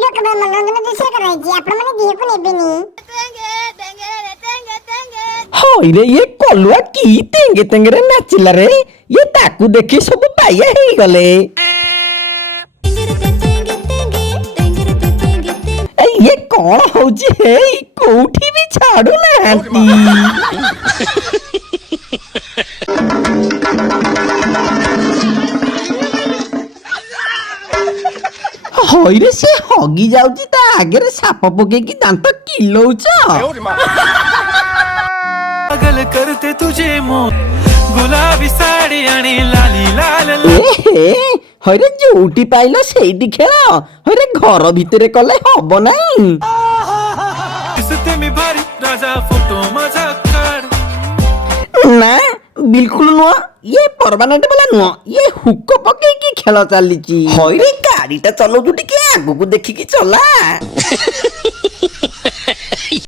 video केवल मनोरंजन दृश्य कराई आपण माने देह को नेबेनी हईरे ये कलुआ की तेंगे तेंगे रे नाचिला रे ये ताकू देखि सब बाया हेई गले ये कौन होची हे कोठी भी छाडू नांती हईरे से हगी जाउची ता आगे रे साप पके की दांत किलौच पागल करते तुझे मोर गुलाबी साड़ी आणि लाली लाल हईरे जोटी पाइलो सेठी खेल हईरे घर भितरे कले हबो नाही दिसते मी भारी राजा फोटो माझा काढ ना बिल्कुल नुआ ये परमानेंट वाला नुआ ये हुक पके की खेल चलीची हईरे गाड़ीटा चलाउ जुटी के आगु को देखि की चला